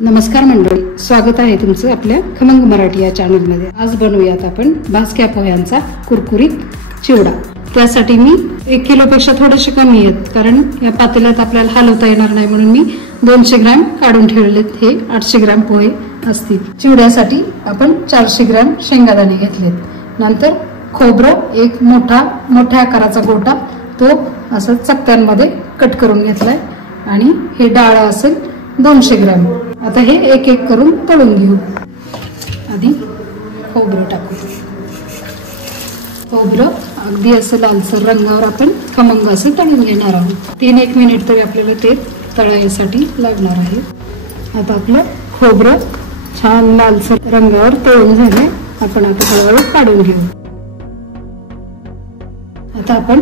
नमस्कार मंडळी, स्वागत आहे तुमचं आपल्या खमंग मराठी या चॅनलमध्ये। आज बनवूयात आपण भाजक्या पोह्यांचा कुरकुरीत चिवडा। त्यासाठी मी 1 किलोपेक्षा थोडेसे कमी आहेत, कारण या पातेल्यात आपल्याला हलवता येणार नाही, म्हणून मी 200 ग्रॅम काढून ठेवलेत। हे 800 ग्रॅम पोहे असतील। चिवड्यासाठी आपण 400 ग्रॅम शेंगादाणे घेतलेत। नंतर खोबरं एक मोठ्या आकाराचा गोटा, तो असं चक्त्यांमध्ये कट करून घेतलाय। आणि हे डाळ असेल 200 ग्रॅम। आता हे एक एक करून तळून घेऊ। आधी खोबरं टाकू। खोबरं अगदी असं लालसर रंगावर आपण खमंग असं तळून घेणार आहोत। 3-1 मिनिट तरी आपल्याला ते तळायसाठी लागणार आहे। आता आपलं खोबरं छान लालसर रंगावर तळून झाले। आपण आता हळूहळू काढून घेऊ। आता आपण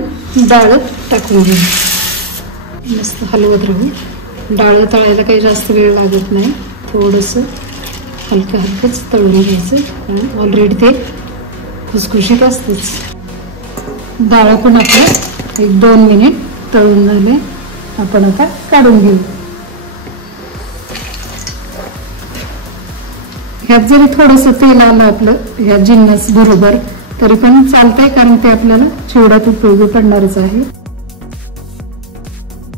डाळ टाकून घेऊ। मस्त हलवत राहू। डाळ तळायला काही जास्त वेळ लागत नाही, थोडंसं हलकंच तळून घ्यायचं। ऑलरेडी ते खुसखुशीत असतेच। डाळ पण आपलं 1-2 मिनिट तळून झाले। आपण आता काढून घेऊ। ह्यात जरी थोडंसं तेल आलं आपलं ह्या जिन्नस बरोबर तरी पण चालतंय, कारण ते आपल्याला चिवड्यात उपयोगी पडणारच आहे।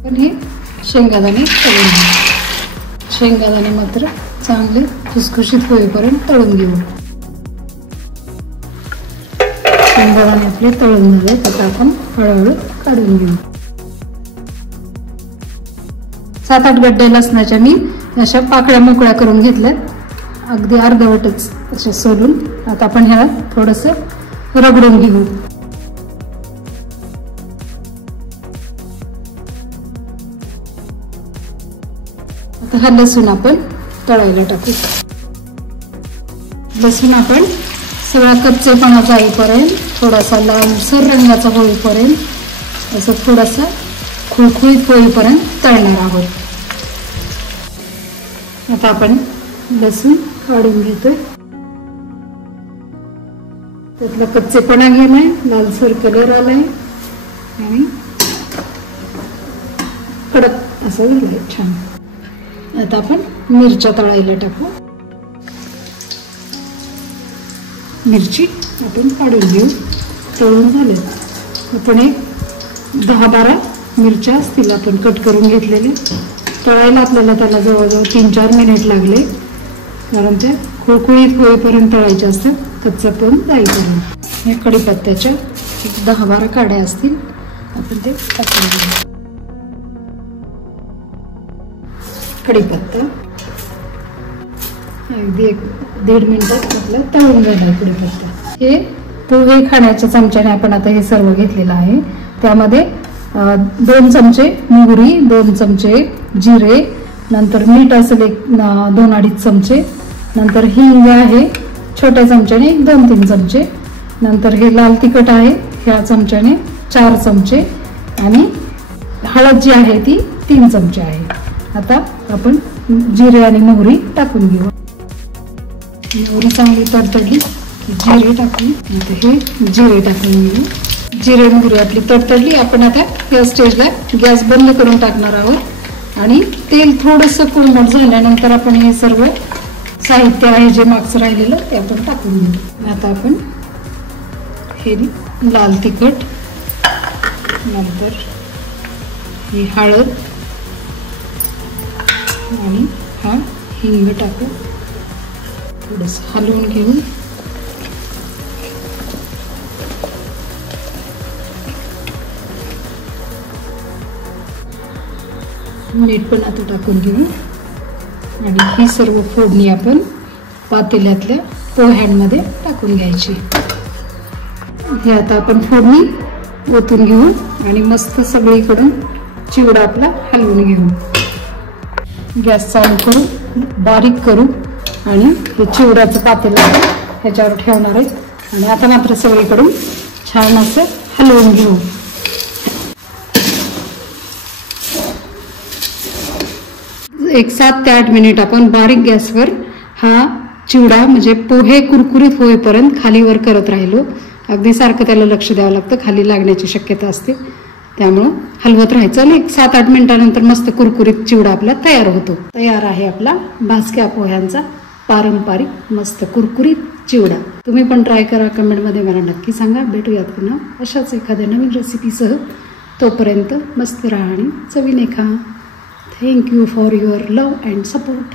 पण हे शेंगादाणे तळून घेऊ। शेंगादाणे मात्र चांगले खुसखुशीत होईपर्यंत तळून घेऊ। शेंगादाणे आपले तळून झाले। आता आपण हळूहळू काढून घेऊ। 7-8 गड्डे लसणाच्या मी अशा पाकळ्या मोकळ्या करून घेतल्या, अगदी अर्धवटच अशा सोलून। आता आपण ह्याला थोडंसं रगडून घेऊ। आता हा लसूण आपण तळायला टाकू। लसूण आपण सगळा कच्चेपणा जाईपर्यंत, थोडासा लालसर रंगाचा होईपर्यंत, असं थोडासा खुळखुळीत होईपर्यंत तळणार आहोत। आता आपण लसूण काढून घेतोय। त्यातला कच्चेपणा गेलाय, लालसर कलर आलाय आणि कडक असं झालंय छान। आता आपण मिरच्या तळायला टाकू। मिरची आपण काढून घेऊ। तळून झाले। आपण एक 10-12 मिरच्या असतील आपण कट करून घेतलेले। तळायला आपल्याला त्याला जवळजवळ 3-4 मिनिट लागले, कारण त्या खुळखुळीत होईपर्यंत तळायचे असतात, कच्चा पण जाईपर्यंत। हे कढीपत्त्याच्या 10-12 काड्या असतील, आपण ते टाकून घेऊ। कढीपत्ता अगदी 1-1.5 मिनिटात आपलं तळून झाला कढीपत्ता। हे पोहे खाण्याच्या चमच्याने आपण आता हे सर्व घेतलेलं आहे। त्यामध्ये 2 चमचे मोहरी, 2 चमचे जिरे, नंतर मीठ असेल 2-2.5 चमचे, नंतर हिंग आहे छोट्या चमच्याने 2-3 चमचे, नंतर हे लाल तिखट आहे ह्या चमच्याने 4 चमचे, आणि हळद जी आहे ती 3 चमचे आहे। आता आपण जिरे आणि मोहरी टाकून घेऊ। मोहरी चांगली तडतडली, जिरे टाकून, आता हे जिरे टाकून घेऊ। जिरे मोहरी आपली तडतडली। आपण आता या स्टेजला गॅस बंद करून टाकणार आहोत, आणि तेल थोडंसं कोमट झाल्यानंतर आपण हे सर्व साहित्य आहे जे मागचं राहिलेलं ते आपण टाकून घेऊ। आता आपण हे लाल तिखट, नंतर ही हळद आणि हा हिंग टाकू। थोडंसं हलवून घेऊ। मीठ पण आता टाकून घेऊ, आणि ही सर्व फोडणी आपण पातेल्यातल्या पोह्यांमध्ये टाकून घ्यायची। हे आता आपण फोडणी ओतून घेऊ आणि मस्त सगळीकडून चिवडा आपला हलवून घेऊ। गॅस चालू करू, बारीक करू, आणि हे चिवड्याचं पातेलं ह्याच्यावर ठेवणार आहे, आणि आता मात्र सगळीकडून छान असं हलवून घेऊ। एक 7 ते 8 मिनिट आपण बारीक गॅसवर हा चिवडा म्हणजे पोहे कुरकुरीत होईपर्यंत खालीवर करत राहिलो। अगदी सारखं त्याला लक्ष द्यावं लागतं, खाली लागण्याची शक्यता असते। त्यामुळं हलवत राहायचं आणि 7-8 मिनिटानंतर मस्त कुरकुरीत चिवडा आपला तयार होतो. तयार आहे आपला भाजक्या पोह्यांचा पारंपरिक मस्त कुरकुरीत चिवडा. तुम्ही पण ट्राय करा, कमेंटमध्ये मला नक्की सांगा. भेटूयात पुन्हा अशाच एखाद्या नवीन रेसिपीसह. तोपर्यंत मस्त राहा आणि चवीने खा. Thank you for your love and support.